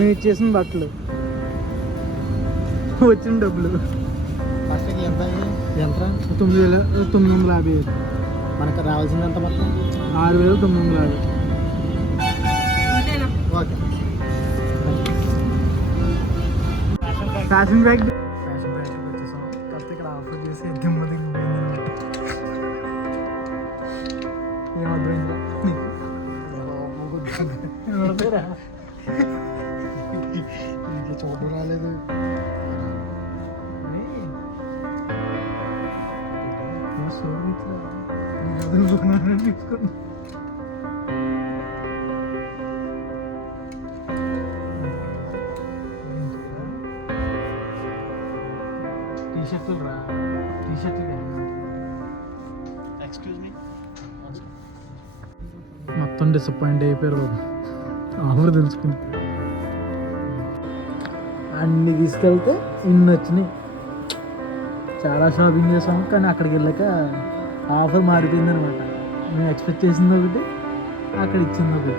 మేము ఇచ్చేసిన బట్టలు, వచ్చిన డబ్బులు ఫస్ట్ ఎంత ఎంత 9,950. మనకు రావాల్సింది ఎంత మొత్తం? 6,950. ఓకే. ఫ్యాషన్ బ్యాగ్ వచ్చేసాం. కాకపోతే ఇక్కడ ఆఫర్ చేసి దిమ్మ ఏమర్థమైందా ఇంక చూడడం రాలేదు. తీసుకోండి. టీషర్ట్లు రా, టీషర్ట్లు మొత్తం డిసప్పాయింట్ అయిపోయారు బాబు. ఆఫర్ తెలుసుకుని అన్ని తీసుకెళ్తే ఇన్ని వచ్చినాయి. చాలా షాపింగ్ చేసాము, కానీ అక్కడికి వెళ్ళాక ఆఫర్ మారిపోయింది అనమాట. మేము ఎక్స్పెక్ట్ చేసింది ఒకటి, అక్కడ ఇచ్చింది ఒకటి.